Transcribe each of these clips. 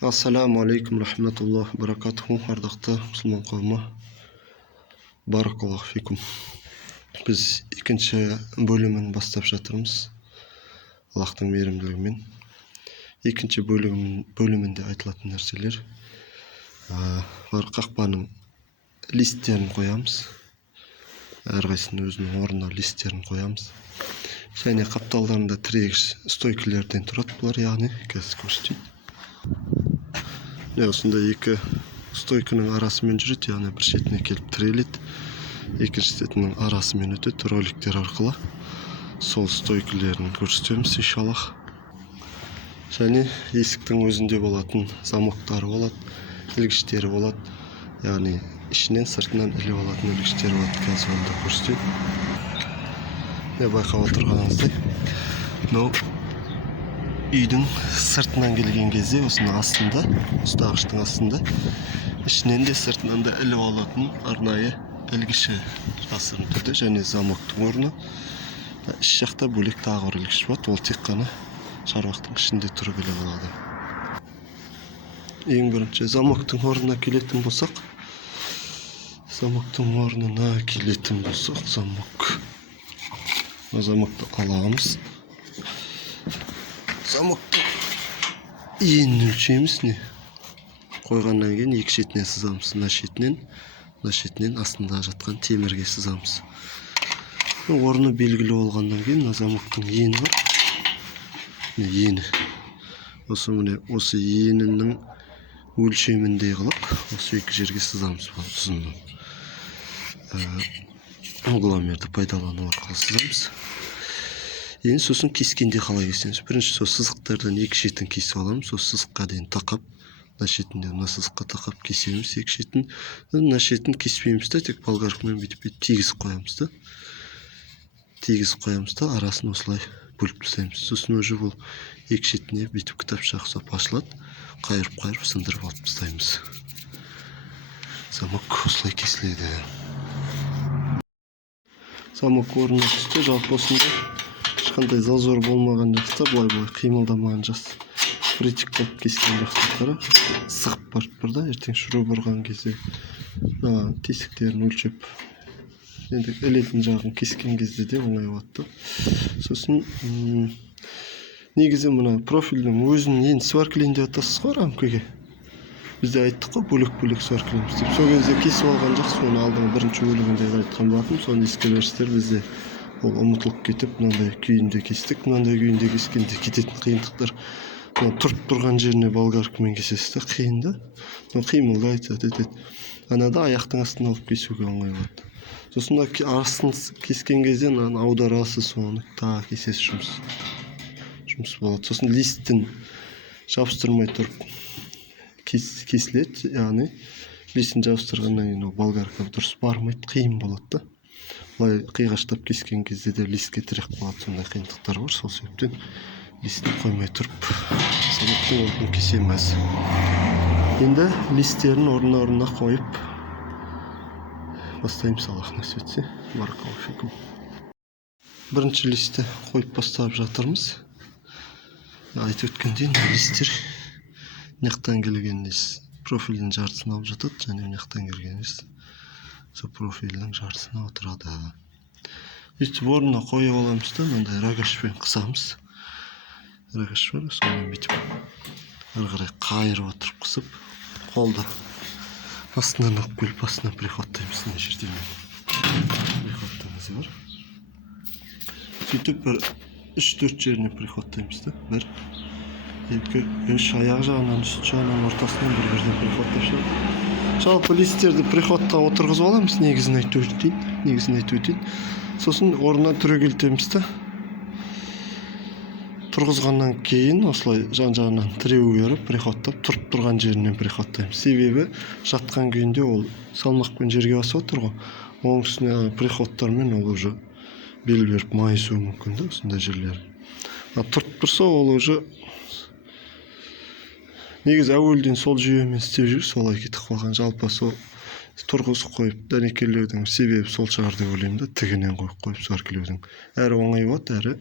Ассаламу алейкум рахматуллах баракатуху. Ардақты мұсылман қауымы, баракаллаху фикум. Біз екінші бөлімін бастап жатырмыз, Аллахтың мейірімділігімен. Екінші бөлімінде айтылатын нәрселер бар. Қақпаның листтерін қоямыз, әрқайсының өзінің орнына листтерін қоямыз. Және қапталдарында тірегіш стойкілерден тұрады бұлар, яғни қазір көрсетейін. Осындай екі стойкінің арасымен жүреді, яғни бір шетіне келіп тіреледі, екінші шетінің арасымен өтеді. Роликтер арқылы сол стойкілерін көрсетеміз иншаллах. Және есіктің өзінде болатын замоктары болады, ілгіштері болады, яғни ішінен сыртынан іліп алатын ілгіштері болады. Қазір оны да көрсетейін. Байқап отырғаныңыздай, мынау үйдің сыртынан келген кезде осының астында, ұстағыштың астында, ішінен де сыртынан да іліп алатын арнайы ілгіші жасырын түрде, және замоктың орны іш жақта бөлек тағы бір ілгіш болады. Ол тек қана шаруақтың ішінде тұрып іліп алады. Ең бірінші замоктың орнына келетін болсақ, замокты аламыз. Замоктың енін өлшейміз, қойғаннан кейін екі шетінен сызамыз. Мына шетінен астында жатқан темірге сызамыз. Орны белгілі болғаннан кейін мына замоктың ені бар. Ені. Осы енінің өлшеміндей қылып, осы екі жерге сызамыз. Ұзынын. Угломерді пайдалану арқылы сызамыз. Енді сосын кескенде қалай кесеміз? Бірінші сол сызықтардан екі шетін кесіп аламыз. Сол сызыққа дейін тақап, мына шетінде мына сызыққа тақап кесеміз екі шетін. Мына шетін кеспейміз да, тек болгаркамен бүйтіп тегізіп қоямыз да, арасын осылай бөліп тастаймыз. Сосын уже бұл екі шетіне бүйтіп кітапша ұқсап ашылады. Қайырып сындырып алып тастаймыз. Замок осылай кесіледі. Замок орнына түсті. Жалпы осында ешқандай зазор болмаған жақта, былай қимылдамаған жақсы. Притик қылып кескен жақтары сығып барып да, ертең шұру бұрған кезде тесіктерін өлшеп, енді ілетін жағын кескен кезде де оңай болады. Сосын негізі мына профильдің өзін енді сваркілейін деп атасыз ғой рамкеге. Бізде айттық қой, бөлек сваркілейміз деп. Сол кезде кесіп алған жақсы, оны алдың бірінші бөлігінде айтқан болатым. Соны ескерерсіздер, бізде ол ұмытылып кетіп, мынандай күйінде кестік, мынандай күйінде кескенде кететін қиындықтар. Тұрып тұрған жеріне болгаркамен кесесіз де, қиын да. Қимылдайды, етеді. Анада аяқтың астына алып кесуге оңай болады. Сосын астын кескен кезде аударасыз, соны тағы кесесіз жұмыс болады. Сосын листтің жабыстырмай тұрып кесіледі, яғни листін жабыстырғаннан кейін болгарка дұрыс бармайды, қиын болады да. Былай қиғаштап кескен кезде де листке тірек болады, сондай қиындықтар бар. Сол себептен листін қоймай тұрып замоктың орнын кесеміз. Енді листтерін орнына қойып бастаймыз. Аллах нәсіп етсе. Баракаллаху фикум. Бірінші листті қойып бастап жатырмыз. Айтып өткендей, листтер нақтан келген профилдің жартысын алып жатады, және нақтан келген сол профилдің жартысына отырады. Өйтіп орнына қойып аламыз да, мынандай рогашпен қысамыз. Рогаш бар, соны бүйтіп ары қарай қайырып отырып қысып, қолды астынан алып келіп астынан приходтаймыз. Мына жерде приходтамыз бар. Сөйтіп бір 3-4 жеріне приходтаймыз да. 1, 2, 3 аяқ жағынан, үст жағынан, ортасынан бір-бірден приходтап шығады. Жалпы листтерді приходқа отырғызып аламыз, негізін айту өтейін. Сосын орнынан түрегелтеміз да. Тұрғызғаннан кейін осылай жан-жағынан тіреу беріп, приходтап, тұрып тұрған жерінен приходтаймыз. Себебі жатқан күйінде ол салмақпен жерге басып отыр ғой. Оның үстіне приходтармен ол уже бел беріп майысуы мүмкін да, осындай жерлер. Тұрып тұрса, ол уже негізі әуелден сол жүйемен істеп жүр, солай кетіп қалған. Жалпы сол тұрғызып қойып дәнекерлеудің себебі сол шығар деп ойлаймын да, тігінен қойып сваркілеудің. Әрі оңай болады, әрі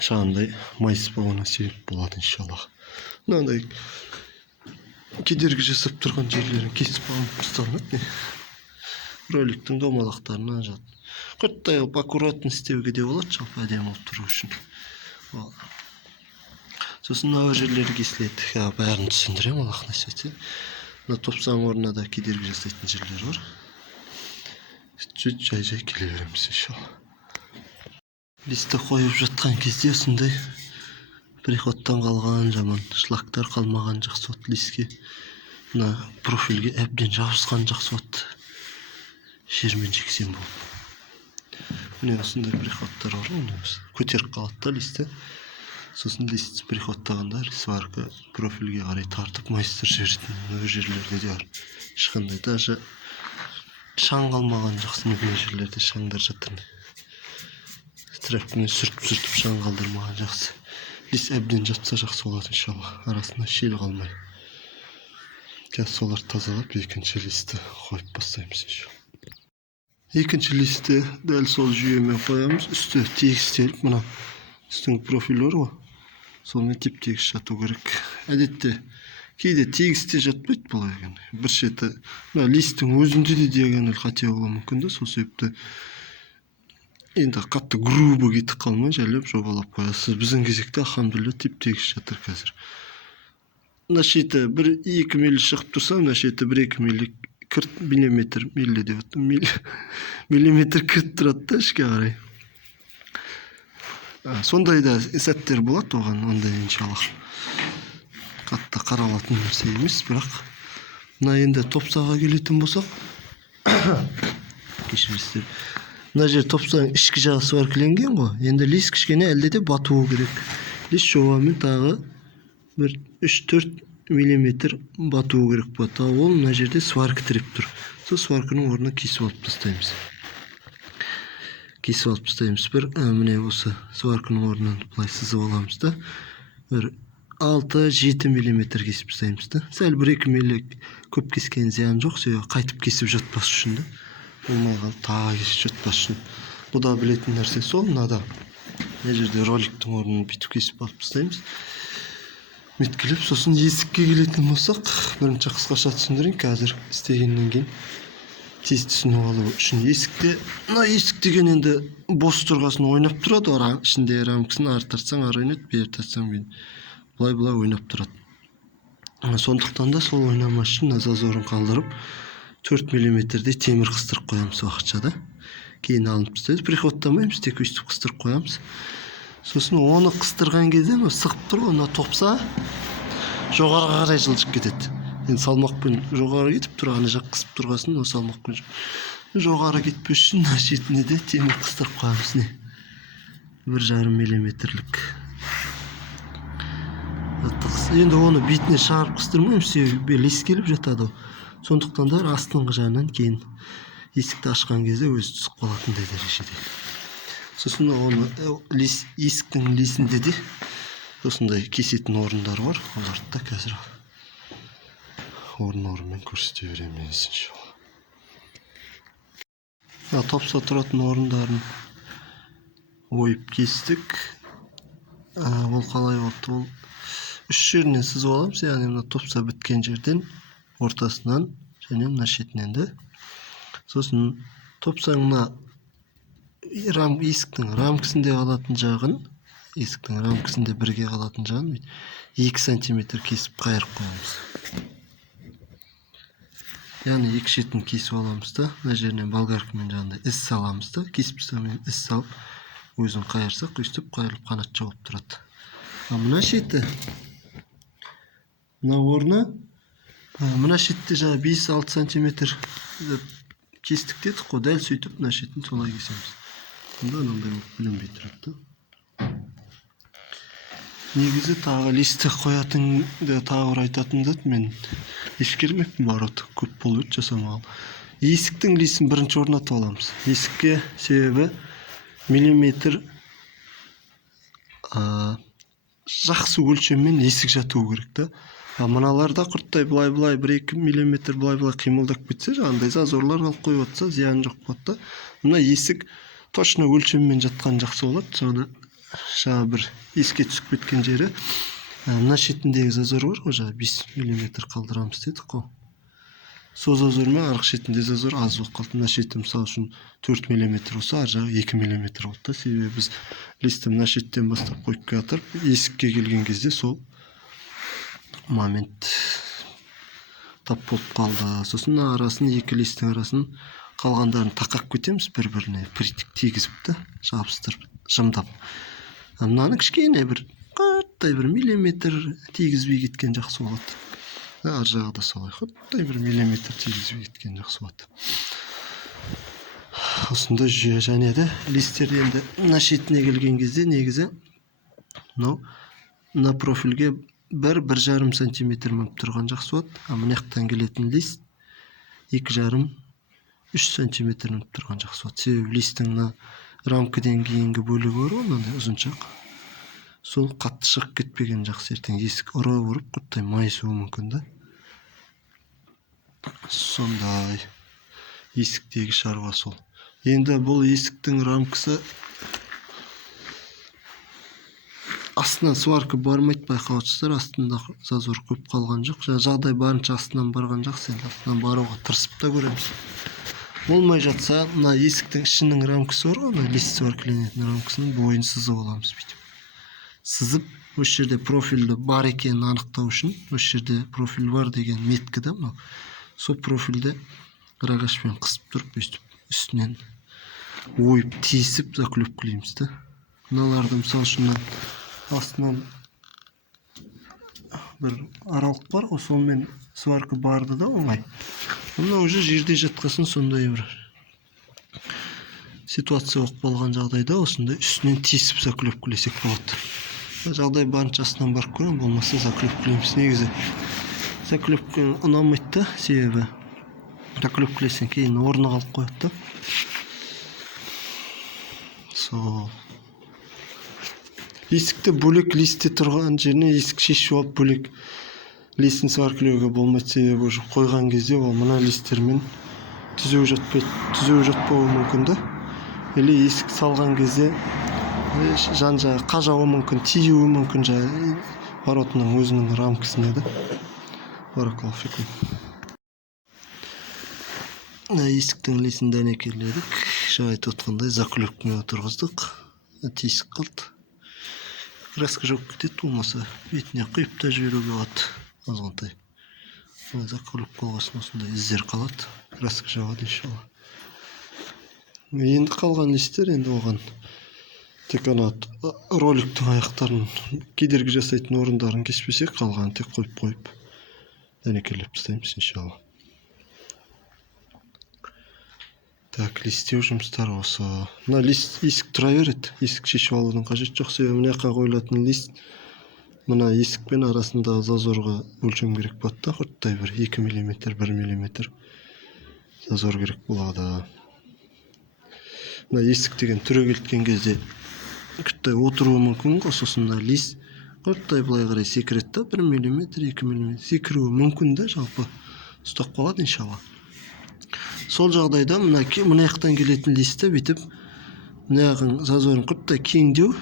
шағандай майыспауына себеп болады иншаллах. Мынандай кедергі жасап тұрған жерлерін кесіп алып тасталынады. Роликтің домалақтарынан жат. Құрттай алып аккуратно істеуге де болады, жалпы әдемі болып тұру үшін. Сосын мына жерлері кесіледі. Бәрін түсіндірем, Аллах насip етсе. Мына топсаң орнына да кедергі жасайтын жерлер бар. Жай келе береміз иншалла. Листі қойып жатқан кезде осындай приходтан қалған жаман шлактар қалмаған жақсы от листке. Мына профильге әбден жабысқан жақсы от. Жермен жексен болып. Міне осындай приходтар бар, көтеріп қалады да листі. Сосын лист приходтағанда сварка профильге қарай тартып майыстыр жіберетін. Мына жерлерде де бар. Ешқандай даже шаң қалмаған жақсы. Мына жерлерде шаңдар жатыр. Трәпкімен сүртіп шаң қалдырмаған жақсы. Лист әбден жатса жақсы болады иншалла. Арасында шел қалмай. Қазір солар тазалап, екінші листі қойып бастаймыз иншалла. Екінші листі дәл сол жүйемен қоямыз. Үсті тегістеліп, мына үстіңгі профиль бар ғой. Сонымен теп-тегіс жату керек. Әдетте кейде тегісте жатпайды бұл егін. Бір шеті листтің өзінде де диагональ қате болуы мүмкін да, сол себепті енді қатты грубо кетіп қалмай жайлап жобалап қоясыз. Біздің кезекте алхамдулилля теп-тегіс жатыр қазір. Мына шеті 1-2 милли шығып тұрса, мына шеті 1-2 миллиметр деп отырмын. Миллиметр кіріп тұрады да ішке қарай. Сондай да сәттер болады оған, ондай иншаллах. Қатты қаралатын нәрсе емес, бірақ мына енді топсаға келетін болсақ, кешіріңіздер. Мына жер топсаның ішкі жағы сваркіленген ғой. Енді лист кішкене әлде де батуы керек. Лист жобамен тағы 3-4 миллиметр батуы керек болады. Ол мына жерде сварка тіреп тұр. Сол сварканың орнына кесіп алып тастаймыз. Міне осы сварканың орнынан бұлай сызып аламыз да. 6-7 миллиметр кесіп тастаймыз да. Сәл 1-2 милли көп кескен зиян жоқ, себебі қайтып кесіп жатпас үшін да. Болмай қалып тағы кесіп жатпас үшін. Бұда білетін нәрсе сол, мынада. Мына жерде роликтің орнын бүйтіп кесіп алып тастаймыз. Мүткіліп, сосын есікке келетін болсақ, бірінші қысқаша түсіндірейін. Қазір істегеннен кейін тез түсініп алу үшін есікте, мына есік деген енді бос тұрғасын ойнап тұрады, ішінде рамкасын ары тартсаң ары ойнайды, бері тартсаң былай ойнап тұрады. Сондықтан да сол ойнамас үшін зазорын қалдырып 4 миллиметрдей темір қыстырып қоямыз уақытша да. Кейін алынып тастаймыз, приходтамаймыз, тек өйстіп қыстырып қоямыз. Сосын оны қыстырған кезде сығып тұр, оны топса жоғарыға қарай жылжып кетеді. Енді салмақпен жоғары кетіп тұр, ана жақ қысып тұрғасын, ол салмақпен жоғары кетпес үшін шетіне де темір қыстырып қоямыз. 1,5 миллиметрлік. Енді оны бетіне шығарып қыстырмаймыз, себебі лист келіп жатады. Сондықтан да астыңғы жағынан кейін есікті ашқан кезде өзі түсіп қалатындай дәрежеде. Сосын оны есіктің лисінде де осындай кесетін орындар бар. Оларды да қазір орын-орынмен көрсете береміз иншалла. Топса тұратын орындарын ойып кестік. Ол қалай болды? Ол 3 жерінен сызып аламыз, яғни мына топса біткен жерден, ортасынан және мына шетінен де. Сосын топсаңына есіктің рамкасында қалатын жағын, есіктің рамкасында бірге қалатын жағын 2 сантиметр кесіп қайырып қоямыз. Яғни 2 шетін кесіп аламыз да, мына жерінен болгаркамен жағында із саламыз да, кесіп тастаумен із салып, өзін қайырсақ, өстіп қайырылып қанатша болып тұрады. Мына шеті, мына орны, мына шетте жаңа 5-6 сантиметр кестік дедік қой, дәл сөйтіп мына шетін солай кесеміз. Мұнда анандай білінбей тұрады. Негізі тағы листі қоятынды тағы бір айтатынды мен ешкермеппін, барот көп болып жасамағал. Есіктің листін бірінші орнатып аламыз. Есікке себебі миллиметр жақсы өлшеммен есік жатуы керек та. Мыналарда құрттай былай 1-2 миллиметр былай қимылдап кетсе, жаңағындай зазорлар қалып қойып отса, зиян жоқ болады да. Мына есік точно өлшеммен жатқан жақсы болады. Соны Жа бир эске түсүп кеткен жери. Мына шетиндеги зазор бар го, жа 5 мм калдырамыз дедик го. Сол зазор менен аркы шетинде зазор аз болуп калды. Мына шети мисалы үчүн 4 мм болсо, ар жагы 2 мм болот да. Себеби биз листти мына шеттен баштап коюп келатырып, эсикке келген кезде сол момент тап болуп калды. Сосын арасын, эки листтин арасын калгандарын такап кетебиз бири-бирине, притик тийгизип да, жабыстырып, жымдап. Мынаны кичкене бир каттай бир миллиметр тийгизбей кеткен жакшы болот. Ар жагы да солай, каттай бир миллиметр тийгизбей кеткен жакшы болот. Осундай жүйө. Және де листтерди энди мына шетине келген кезде негизи мына профилге 1,5 сантиметр мүнүп турган жакшы болот. А мына жактан келетин лист 2,5-3 сантиметр мүнүп турган жакшы болот. Себеби листтин мына рамкадан кийинки бөлүгү бар го, мындай узунчаак. Сол катты чыгып кетпеген жакшы. Эртең эсик ура уруп куттай майысуу мүмкүн да. Сондай эсиктеги шаруа сол. Енді бұл есіктің рамкасы астынан сварка бармайды, байкап атсыздар, астында зазор көп калган жок. Жагдай барынча астынан барган жакшы, енді астынан барууга тырысып да көрөбүз. Болмай жатса, мына эсиктин ичинин рамкасы бар го, мына лист сваркаленетін рамкасынын боюн сызып аламыз бүйтүп. Сызып, ошол жерде профилди бар экенин аныктоо үчүн, ошол жерде профиль бар деген метка да, мына. Сол профилде рогашпен кысып туруп, өстүп үстүнөн ойып тийсип заклепкалайбыз да. Мыналарды мисалы үчүн астынан бир аралык бар го, сол менен сварка барды да оңай. Мына уже жерде жаткасын сондай бир ситуация болуп калган жагдайда осундай үстүнөн тийсип заклепкалесек болот. Жагдай барынча астынан барып көрөм, болмаса заклепкалайбыз. Негизи заклепка унамайт да, себеби заклепкалесең кийин ордуна калып коет да. Эсикте бөлек листте турган жерине эсик шешип алып бөлек листин сваркалоого болмойт, себеби уже койгон кезде ол мына листтермен түзөө жатпоо мүмкүн да. Или эсик салган кезде жан жагы кажабы мүмкүн, тийүү мүмкүн воротунун өзүнүн рамкасына да. Баракаллаху фикум. Эсиктин листин данекеледик. Айтып аткандай заклепка менен тургуздук. Тийип калды. Краска жок кетет, болмаса бетине куюп да жиберүүгө болот. Азгынтай. Заклепка калгасын осундай издер калат. Краска жабат иншалла. Енді калган листтер енді оған тек ана роликтің аяқтарын кедергі жасайтын орындарын кеспесек, қалғанын тек қойып дәнекерлеп тастаймыз иншалла. Так, листтеу жұмыстары осы. Мына лист есік тұра береді. Есік шешіп алудың қажеті жоқ, себебі мына жаққа қойылатын лист мына есікпен арасында зазорға өлшем керек болады да, құрттай бір 2 мм, 1 мм зазор керек болады. Мына есік деген түрегелткен кезде құрттай отыруы мүмкін ғой, сосын мына лист құрттай былай қарай секіреді да, 1 мм, 2 мм секіруі мүмкін да, жалпы ұстап қалады иншалла. Сол жағдайда мына жақтан келетін листті бүйтіп мына жағын зазорын құрттай кеңдеу,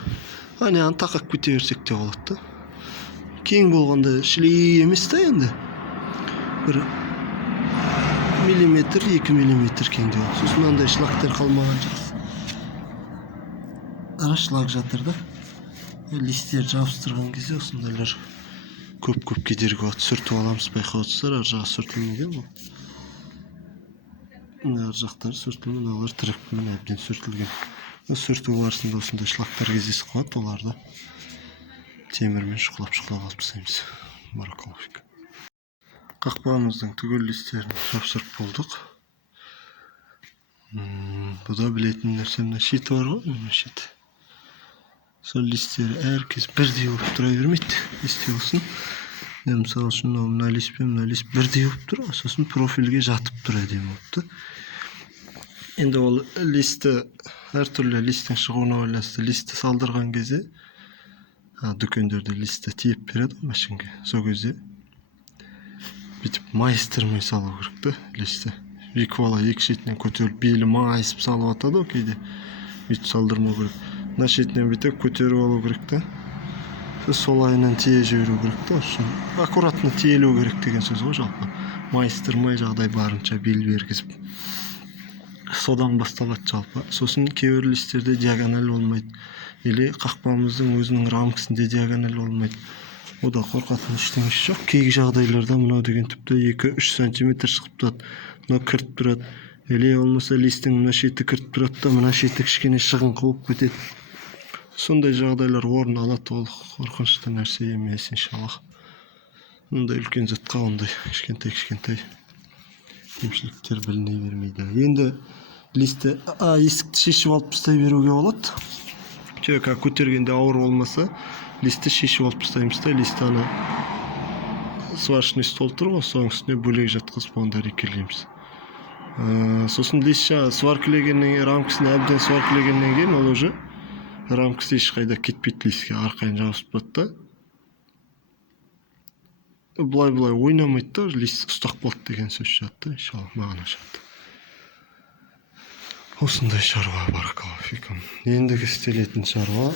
анаған тақап кете берсек те болады да. Кең болғанда шілей емес та, енді бір миллиметр, 2 миллиметр кеңдеу. Сосын мынандай шлактар қалмаған жақсы. Ара шлак жатыр да. Листтер жабыстырған кезде осындайлар көп кедергі болады. Сүртіп аламыз, байқап отырсыздар, ар жағы сүртілмеген ғой. Ар жақтары сүртілген, олар трактормен әбден сүртілген. Сүрту барысында осындай шлактар кездесіп қалады, оларды темірмен шұқылап алып тастаймыз. Баракаллаху фик. Қақпамыздың түгел листтерін жапсырып болдық. Бұда білетін нәрсе мына шеті бар ғой, мына шеті. Сол листтері әркез бірдей болып тұра бермейді. Есте болсын. Мысалы үшін мына лист пен мына лист бірдей болып тұр, сосын профильге жатып тұр әдемі болыпты. Енді ол листі әртүрлі листтің шығуына байланысты листі салдырған кезде дүкендерде листі тиеп береді машинге. Сол кезде бүйтіп майыстырмай салу керек та листі. Екі бала екі шетінен көтеріліп белі майысып салып атады ғой кейде. Бүйтіп салдырмау керек. мына шетинен бүйтіп көтеріп алу керек та. Сол айынан тие жіберу керек та. Аккуратно тиелу керек деген сөз ғой жалпы. Майыстырмай жағдай барынша бел бергізіп. Содан басталады жалпы. Сосын кейбір листерде диагональ болмайды. Или қақпамыздың өзінің рамкасында диагональ болмайды. Ода қорқатын ештеңесі жоқ. Кей жағдайларда мынау деген тіпті 2-3 сантиметр шығып тұрады. Мынау кіріп тұрады. Или болмаса листің мына шеті кіріп тұрады да, мына шеті кішкене шығыңқы болып кетеді. Сондай жағдайлар орын алады, ол қорқынышты нәрсе емес, иншаллах. Мұндай үлкен затқа ондай кішкентай кемшіліктер біліне бермейді. Енді листі есікті шешіп алып тастай беруге болады. Чөйка көтергенде ауыр болмаса, листі шешіп алып тастаймыз да, листі ана сварочный стол тұр ғой, соның үстіне бөлек жатқызып онда рекелейміз. Сосын лист сваркілегеннен, рамкасын әбден сваркілегеннен кейін ол уже рамкасы ешқайда кетпейді, листке арқайын жабысып тұрады да. Былай ойнамайды да, лист ұстақ болады деген сөз жатты, иншаллах мағына жатты. Осындай шаруа баракаллаху фикум. Ендігі істелетін шаруа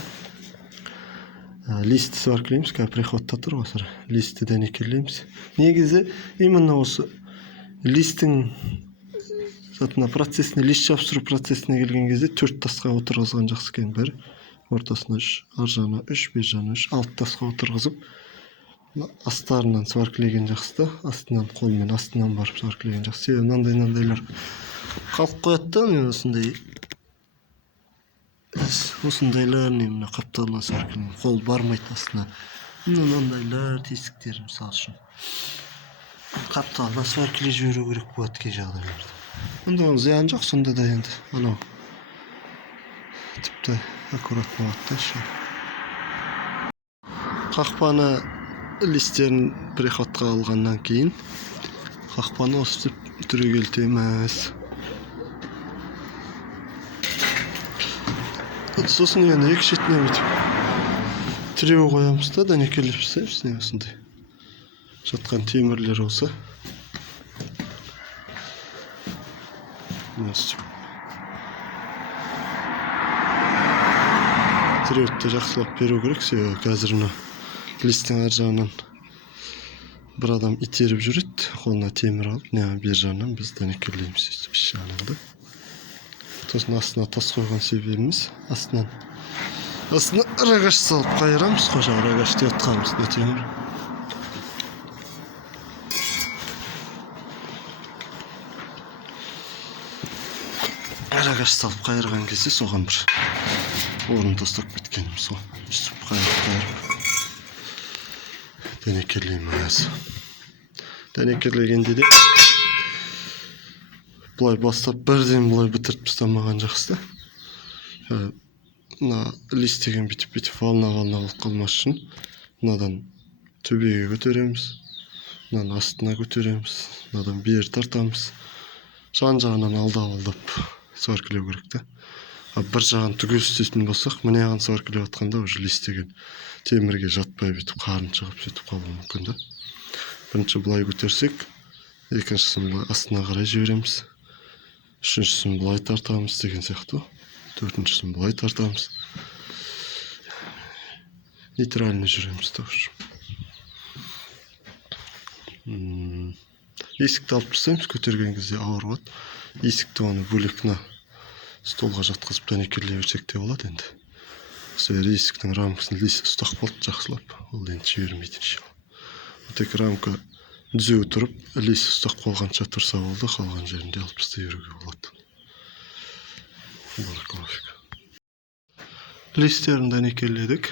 листті сваркілейміз, қазір приходта тұр ғой, листті дәнекерлейміз. Негізі именно осы листтің затына процесіне, лист жабыстыру процесіне келген кезде 4 тасқа отырғызған жақсы екен. Бір ортасына 3, ар жағына 3, бер жағына 3, 6 тасқа отырғызып, астарынан сваркілеген жақсы да, астынан қолмен астынан барып сваркілеген жақсы. Себебі мынандайлар қалып қояды да, мен осындайлар мына қапталына сваркілеген, қол бармайды астына. Мынандайлар тесіктер мысал үшін қапталына сваркіле жіберу керек болады кей жағдайларда. Онда оның зиян жоқ, сонда да енді анау тіпті аккуратно болады да. Қақпаны листерін приходқа алғаннан кейін қақпаны осы түрегелтеміз. Сосын енді екі шетіне бүйтіп тіреу қоямыз да, дәнекерлеп жасаймыз. Осындай жатқан темірлер болса тіреуді жақсылап беру керек. Себебі қазір мына листтің ар жағынан бір адам итеріп жүреді, қолына темір алып, бер жағынан біз дәнекерлейміз іш жағынан да. Сосын астына тас қойған себебіміз астына рогаш салып қайырамыз, қожа рогаш деп атқанымыз не темір. Рогаш салып қайырған кезде соған бір орын тастап кеткеніміз ғой. Үстіп қайырып дәнекерлейміз. Дәнекерлегенде де бұлай бастап бірден бұлай бітіріп тастамаған жақсы да. Мына лист деген бүйтіп волна болып қалмас үшін мынадан төбеге көтереміз, мынадан астына көтереміз, мынадан бері тартамыз. Жан-жағынан алдап сваркілеу керек та. Бір жағын түгел істейтін болсақ, мына жағын сваркілеп атқанда уже лист деген темірге жатпай бүйтіп қарын шығып сөйтіп қалуы мүмкін да. Бірінші бұлай көтерсек, екіншісін бұлай астына қарай жібереміз, үшіншісін бұлай тартамыз деген сияқты, төртіншісін бұлай тартамыз. Нейтрально жүреміз да уже. Есікті алып тастаймыз, көтерген кезде ауыр болады. Есікті оны бөлек столға жатқызып дәнекерлей берсек те болады енді. Сол есіктің рамкасын лист ұстақ болды жақсылап, ол енді жібермейді иншалла. Тек рамка түзеу тұрып, лист ұстақ болғанша тұрса болды, қалған жерінде алып тастай беруге болады. Листтерін дәнекерледік.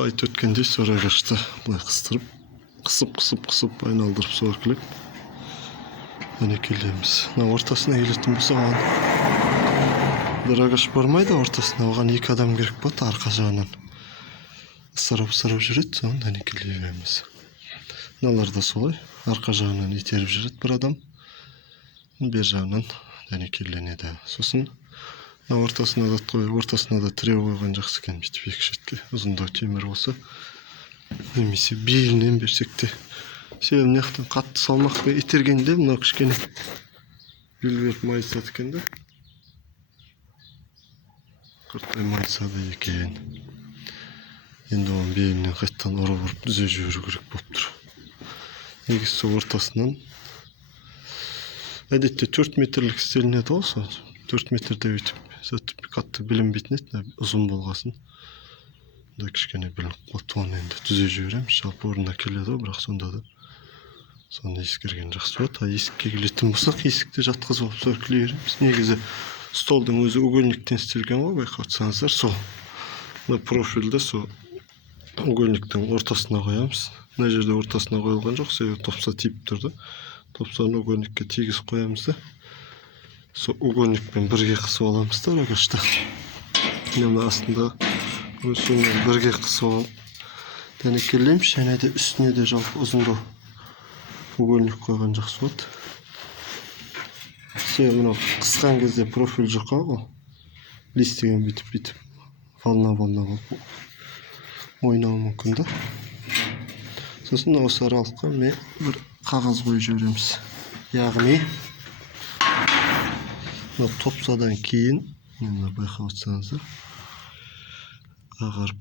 Айт өткенде рогашты былай қыстырып, қысып айналдырып сваркілеп дәнекерлейміз. Ортасына келетін болса рогаш бармайды, ортасына оған екі адам керек болады, арқа жағынан ысырып жүреді, соны дәнекерлей береміз. Мыналар да солай, арқа жағынан итеріп жүреді бір адам, бер жағынан дәнекерленеді. Сосын ортасына да тіреу қойған жақсы екен, бүйтіп екі шетке ұзындау темір болса, немесе белінен берсек те. Себебі мынаяқтан қатты салмақпен итергенде мынау кішкене бел беріп майысады екен да. Кыртай майсады экен. Енді оның белінен қайттан ұрып düze жіберу керек болып тұр. Негізі ортасынан әдетте 4 метрлік істелінеді ғой, сол 4 метрде өйтіп қатты білінбейтін еді, ұзын болғасын. Да кішкене білініп қалды, оны енді düze жібереміз. Жалпы орнына келеді ғой, бірақ сонда да соны ескерген жақсы болады. Есікке келетін болсақ, есікті жатқызып алып сөмкелей береміз. Негізі столдың өзі угольниктен істелген ғой, байқатсаңыздар, сол профильді сол угольниктің ортасына қоямыз. Мына жерде ортасына қойылған жоқ, себебі топса тиіп тұрды. Топсаны угольникке тигіз қоямыз да, сол угольникпен бірге қысып аламыз да, рогашта. Мына астында соны бірге қысып алып дәнекерлейміз, және де үстіне де жалпы ұзындау угольник қойған жақсы болады. Себебі мынау қысқан кезде профиль жұқа ғой, листеген бүйтіп волна болып ойнауы мүмкін да. Сосын осы аралыққа мен бір қағаз қойып жібереміз. Яғни мына топсадан кейін, мына байқап отырсаңыздар, ағарып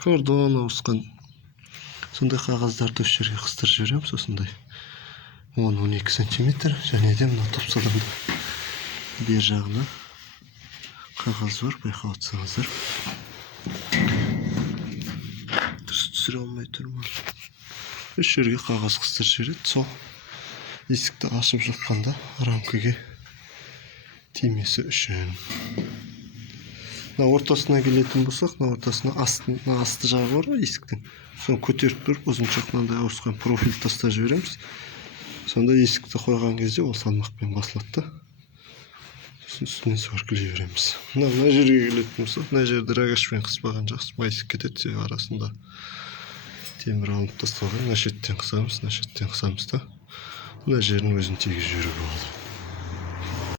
кордон ауысқан сондай қағаздарды осы жерге қыстырып жібереміз, осындай 10-12 сантиметр, және де мына топсадан бер жағына қағаз бар, байқап отырсаңыздар. Дұрыс түсіре алмай тұрмын. Осы жерге қағаз қыстырып жібереді, сол есікті ашып жатқанда рамкаға тимесі үшін. Мына ортасына келетін болсақ, мына ортасына асты жағы бар ғой есіктің. Соны көтеріп тұрып, ұзыншақ мынандай ауысқан профиль тастап жібереміз. Сонда есікті қойған кезде ол салмақпен басылады. Үстіне сөркілей береміз. Мына жерге келетін болсақ, мына жерді рогашпен қыспаған жақсы, майысып кетеді, себебі арасында темір алынып тасталған. Мына шеттен қысамыз, мына шеттен қысамыз да, мына жерін өзін тегіз жіберуге болады.